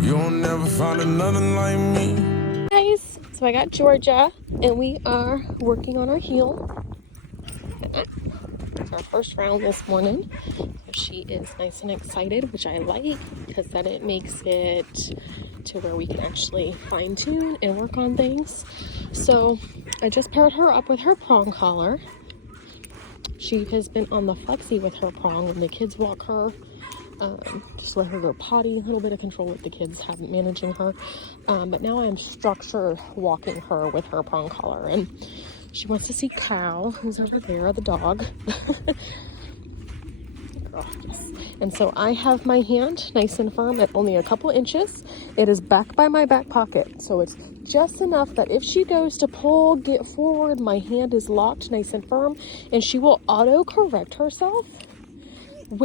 You'll never find another like me. Guys, so I got Georgia and we are working on our heel. It's our first round this morning. So she is nice and excited, which I like because then it makes it to where we can actually fine tune and work on things. So I just paired her up with her prong collar. She has been on the flexi with her prong when the kids walk her. Just let her go potty, a little bit of control with the kids, haven't managing her. But now I'm structure walking her with her prong collar, and she wants to see Cal, who's over there, the dog. Girl, yes. And so I have my hand nice and firm at only a couple inches. It is back by my back pocket, so it's just enough that if she goes to pull, get forward, my hand is locked nice and firm, and she will auto correct herself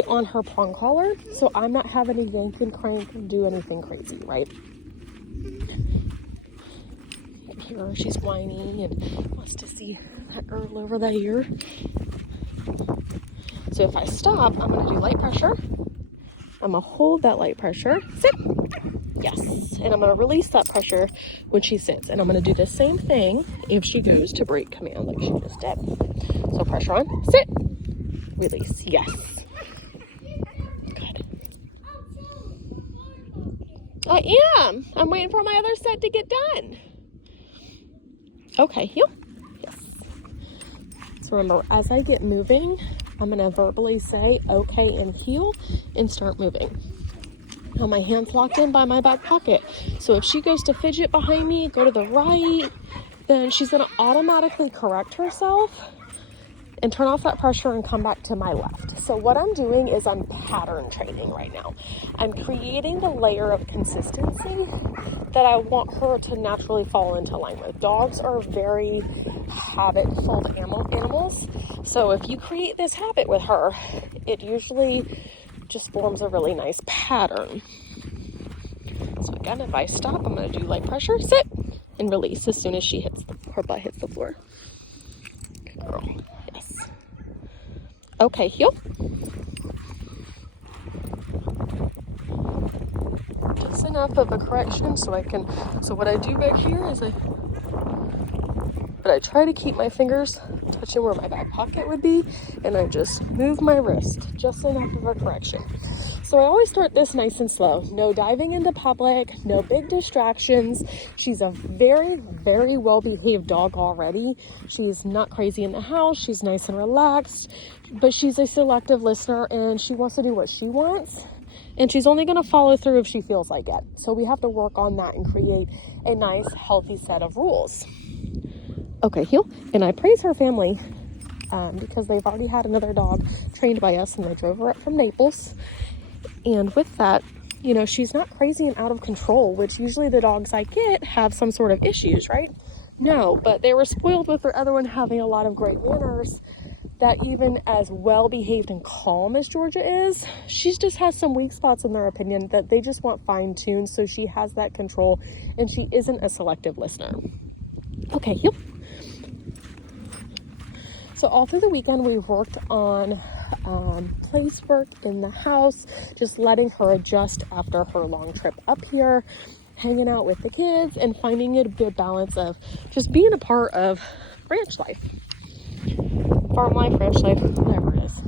on her prong collar, so I'm not having to yank and crank and do anything crazy, right? You can hear her, she's whining and wants to see that Earl over there. So if I stop, I'm going to do light pressure. I'm going to hold that light pressure. Sit. Yes. And I'm going to release that pressure when she sits. And I'm going to do the same thing if she goes to break command like she just did. So pressure on. Sit. Release. Yes. I am. I'm waiting for my other set to get done. Okay, heel. Yes. So remember, as I get moving, I'm going to verbally say, okay, and heel, and start moving. Now my hand's locked in by my back pocket. So if she goes to fidget behind me, go to the right, then she's going to automatically correct herself and turn off that pressure and come back to my left. So what I'm doing is I'm pattern training right now. I'm creating the layer of consistency that I want her to naturally fall into line with. Dogs are very habit-filled animals. So if you create this habit with her, it usually just forms a really nice pattern. So again, if I stop, I'm going to do light pressure, sit, and release as soon as she hits her butt hits the floor. Good girl. Yes. Okay, heel. Just enough of a correction so what I do back here is I try to keep my fingers touching where my back pocket would be, and I just move my wrist, just enough of a correction. So I always start this nice and slow. No diving into public, no big distractions. She's a very, very well-behaved dog already. She's not crazy in the house. She's nice and relaxed, but she's a selective listener and she wants to do what she wants. And she's only going to follow through if she feels like it. So we have to work on that and create a nice, healthy set of rules. Okay, heel. And I praise her family because they've already had another dog trained by us and they drove her up from Naples. And with that, you know, she's not crazy and out of control, which usually the dogs I get have some sort of issues, right? No, but they were spoiled with their other one having a lot of great manners, that even as well-behaved and calm as Georgia is, she just has some weak spots in their opinion that they just want fine-tuned, so she has that control and she isn't a selective listener. Okay, heel. So all through the weekend, we worked on place work in the house, just letting her adjust after her long trip up here, hanging out with the kids, and finding a good balance of just being a part of ranch life. Farm life, ranch life, whatever it is.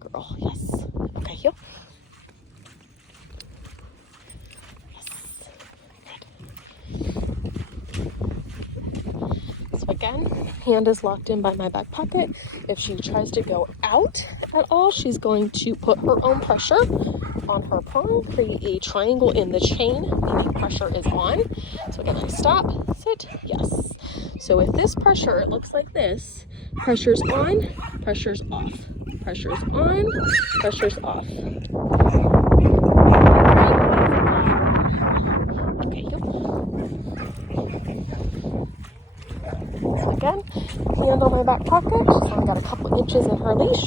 Girl, yes. Okay, heel. So again, hand is locked in by my back pocket. If she tries to go out at all, she's going to put her own pressure on her prong, create a triangle in the chain, meaning pressure is on. So again, I stop, sit, yes. So with this pressure, it looks like this. Pressure's on, pressure's off. Pressure's on, pressure's off. Okay, so again, hand on my back pocket. She's only got a couple inches in her leash.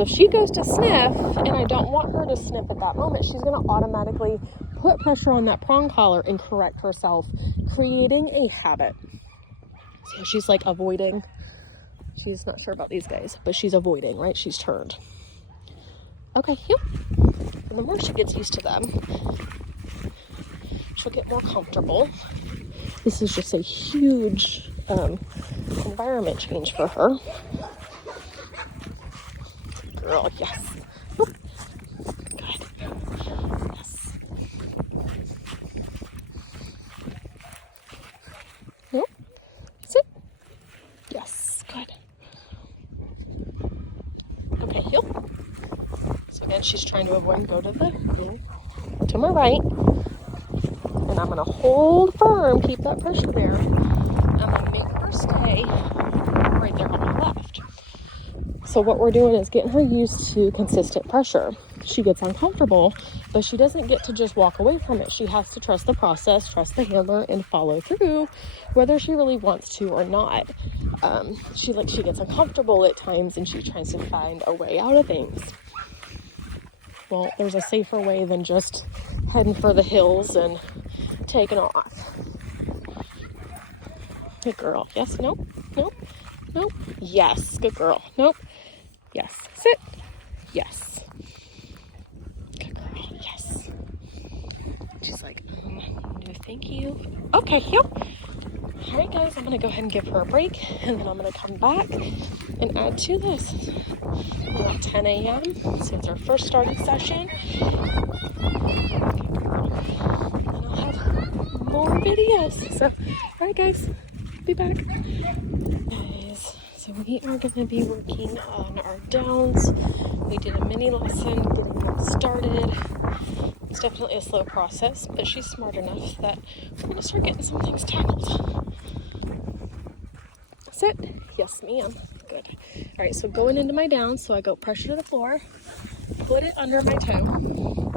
So if she goes to sniff, and I don't want her to sniff at that moment, she's going to automatically put pressure on that prong collar and correct herself, creating a habit. So she's like avoiding. She's not sure about these guys, but she's avoiding, right? She's turned. Okay, heel. And the more she gets used to them, she'll get more comfortable. This is just a huge environment change for her. Girl, yes. Good. Yes. Nope. Sit. Yes. Good. Okay, heel. So again, she's trying to avoid and go to my right. And I'm going to hold firm, keep that pressure there. I'm going to make her stay right there on my left. So what we're doing is getting her used to consistent pressure. She gets uncomfortable, but she doesn't get to just walk away from it. She has to trust the process, trust the handler, and follow through, whether she really wants to or not. She gets uncomfortable at times, and she tries to find a way out of things. Well, there's a safer way than just heading for the hills and taking off. Good girl. Yes. Nope. Nope. Nope. Yes. Good girl. Nope. Yes. Sit. Yes. Good girl. Yes. She's like, no, thank you. Okay, heel. All right, guys, I'm going to go ahead and give her a break, and then I'm going to come back and add to this. About 10 a.m. since our first starting session. Good girl. And I'll have more videos. So, all right, guys, be back. Guys, so we are going to be working on our downs. We did a mini lesson getting them started. It's definitely a slow process, but she's smart enough that we're going to start getting some things tackled. Sit. Yes, ma'am. Good. All right, so going into my down, so I go pressure to the floor, put it under my toe.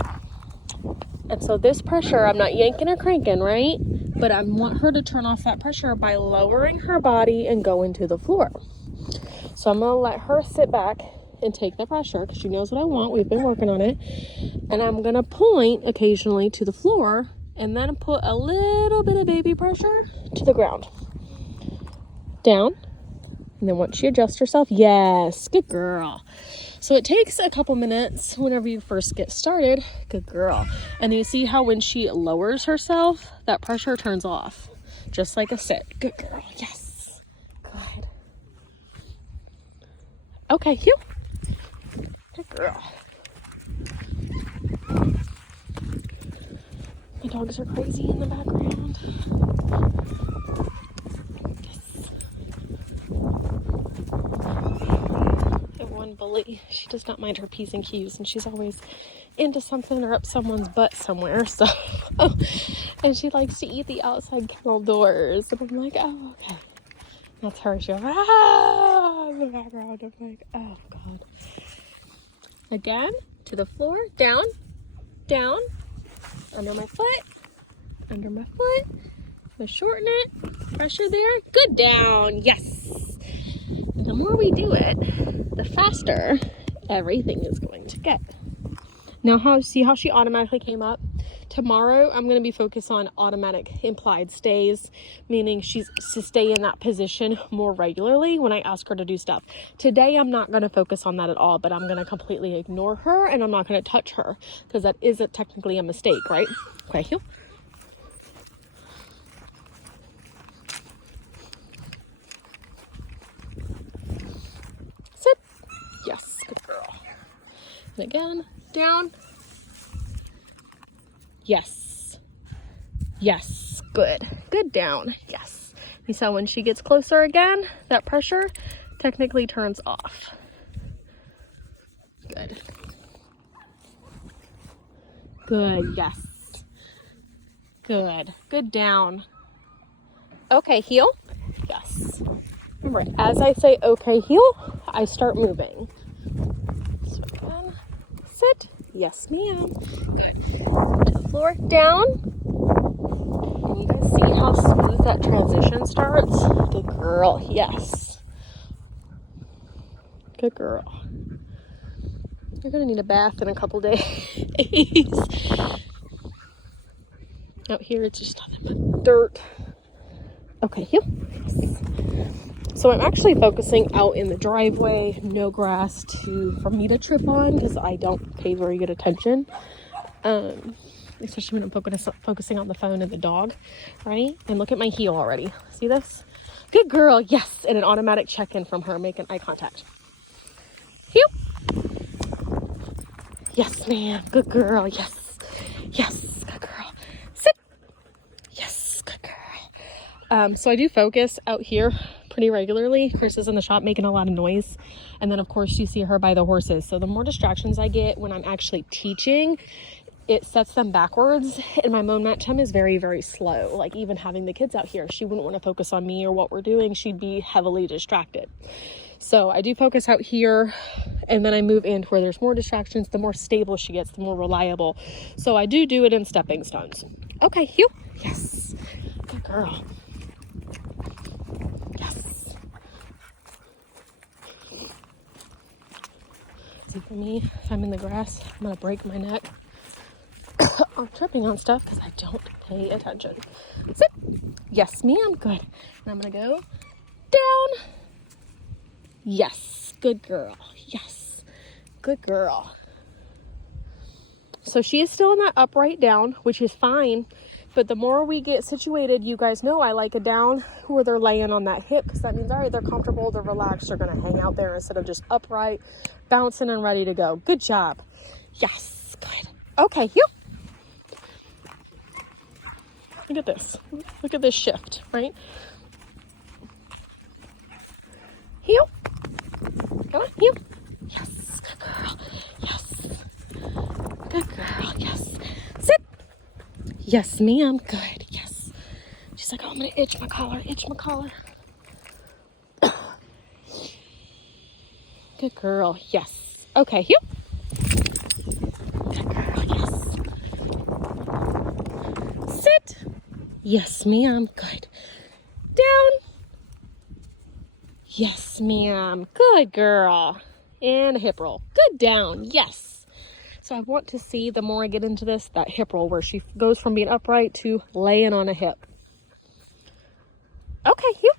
And so this pressure, I'm not yanking or cranking, right? But I want her to turn off that pressure by lowering her body and go into the floor. So I'm going to let her sit back and take the pressure because she knows what I want. We've been working on it. And I'm going to point occasionally to the floor and then put a little bit of baby pressure to the ground. Down. And then once she adjusts herself, yes, good girl. So it takes a couple minutes whenever you first get started. Good girl. And you see how when she lowers herself, that pressure turns off. Just like a sit. Good girl. Yes. Good. Okay, heel. Good girl. The dogs are crazy in the background. One bully, she does not mind her P's and Q's, and she's always into something or up someone's butt somewhere. So, and she likes to eat the outside kennel doors. And I'm like, oh, okay. That's her. She's like, ah, in the background. I'm like, oh, God. Again, to the floor, down, down, under my foot, under my foot. I'm gonna shorten it, pressure there, good down, yes. The more we do it, the faster everything is going to get. Now, see how she automatically came up? Tomorrow, I'm going to be focused on automatic implied stays, meaning she's to stay in that position more regularly when I ask her to do stuff. Today, I'm not going to focus on that at all, but I'm going to completely ignore her and I'm not going to touch her because that isn't technically a mistake, right? Okay, heel. Sit. Yes, good girl. And again, down. Yes. Yes. Good. Good down. Yes. You saw when she gets closer again, that pressure technically turns off. Good. Good. Yes. Good. Good down. Okay, heel. Yes. Remember, as I say okay, heel, I start moving. So again, sit. Yes, ma'am. Good. To the floor, down. And you guys see how smooth that transition starts? Good girl. Yes. Good girl. You're going to need a bath in a couple days. Out here, it's just nothing but dirt. Okay, heel. Yes. So I'm actually focusing out in the driveway, no grass for me to trip on because I don't pay very good attention. Especially when I'm focusing on the phone and the dog, right? And look at my heel already. See this? Good girl, yes. And an automatic check-in from her, making eye contact. Heel. Yes, ma'am. Good girl, yes. Yes, good girl. Sit. Yes, good girl. So I do focus out here pretty regularly. Chris is in the shop making a lot of noise. And then of course you see her by the horses. So the more distractions I get when I'm actually teaching, it sets them backwards, and my momentum is very, very slow. Like even having the kids out here, she wouldn't want to focus on me or what we're doing. She'd be heavily distracted. So I do focus out here, and then I move into where there's more distractions. The more stable she gets, the more reliable. So I do it in stepping stones. Okay, heel. Yes. Good girl. Yes. See, for me, if I'm in the grass, I'm going to break my neck. I'm tripping on stuff because I don't pay attention. Sit. Yes, ma'am. Good. And I'm going to go down. Yes. Good girl. Yes. Good girl. So she is still in that upright down, which is fine. But the more we get situated, you guys know I like a down where they're laying on that hip because that means, all right, they're comfortable, they're relaxed, they're going to hang out there instead of just upright, bouncing and ready to go. Good job. Yes. Good. Okay. Heel. Look at this. Look at this shift, right? Heel. Come on, heel. Yes, good girl. Yes. Good girl, yes. Sit. Yes, ma'am. Good, yes. She's like, oh, I'm going to itch my collar, Good girl, yes. Okay, heel. Good girl, yes. Sit. Yes, ma'am. Good. Down. Yes, ma'am. Good girl. And a hip roll. Good down. Yes. So I want to see, the more I get into this, that hip roll where she goes from being upright to laying on a hip. Okay, heel.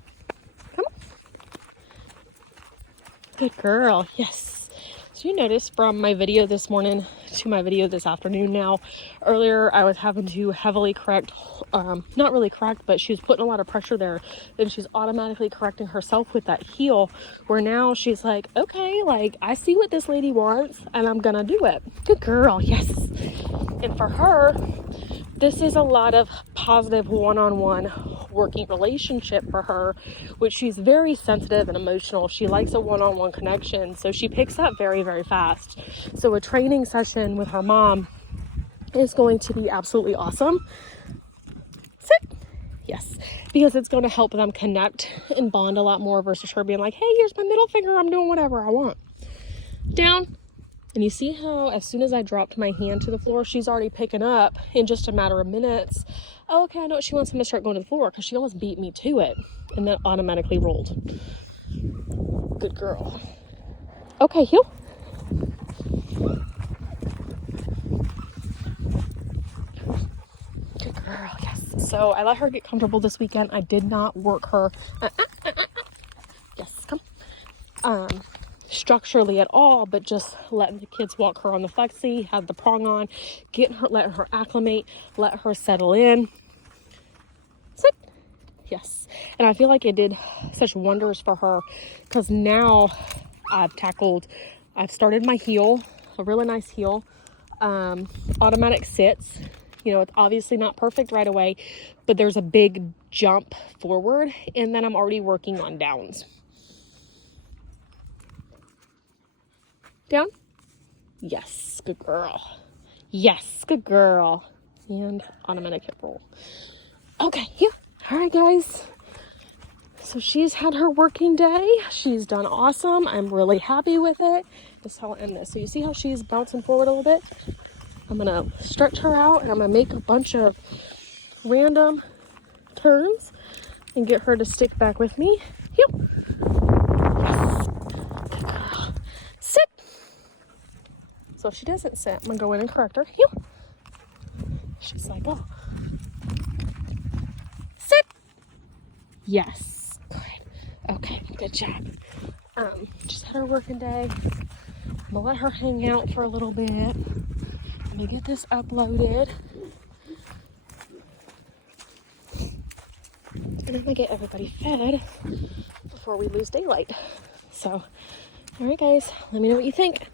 Come on. Good girl. Yes. So you notice from my video this morning to my video this afternoon now, earlier I was having to heavily correct, not really correct, but she was putting a lot of pressure there, and she's automatically correcting herself with that heel, where now she's like, okay, like I see what this lady wants and I'm gonna do it. Good girl. Yes. And for her, this is a lot of positive one-on-one working relationship for her, which she's very sensitive and emotional. She likes a one-on-one connection, so she picks up very, very fast. So a training session with her mom is going to be absolutely awesome. Sit. Yes, because it's going to help them connect and bond a lot more versus her being like, hey, here's my middle finger, I'm doing whatever I want. Down. And you see how as soon as I dropped my hand to the floor, she's already picking up in just a matter of minutes. Oh, okay, I know what she wants. I'm gonna start going to the floor because she almost beat me to it. And then automatically rolled. Good girl. Okay, heel. Good girl, yes. So I let her get comfortable this weekend. I did not work her. Yes, come. Structurally at all, but just letting the kids walk her on the flexi, had the prong on, letting her acclimate, let her settle in. Sit. Yes. And I feel like it did such wonders for her because now I've started my heel, a really nice heel, automatic sits. You know, it's obviously not perfect right away, but there's a big jump forward, and then I'm already working on downs. Down. Yes, good girl. Yes, good girl. And automatic hip roll. Okay, yeah. All right, guys. So she's had her working day. She's done awesome. I'm really happy with it. That's how I'll end this. So you see how she's bouncing forward a little bit? I'm going to stretch her out, and I'm going to make a bunch of random turns and get her to stick back with me. Heel. Yes. Good girl. Sit. So if she doesn't sit, I'm going to go in and correct her. Heel. She's like, oh. Sit. Yes. Good. Okay, good job. Just had her working day. I'm gonna let her hang out for a little bit. Let me get this uploaded. And I'm gonna get everybody fed before we lose daylight. So, all right guys, let me know what you think.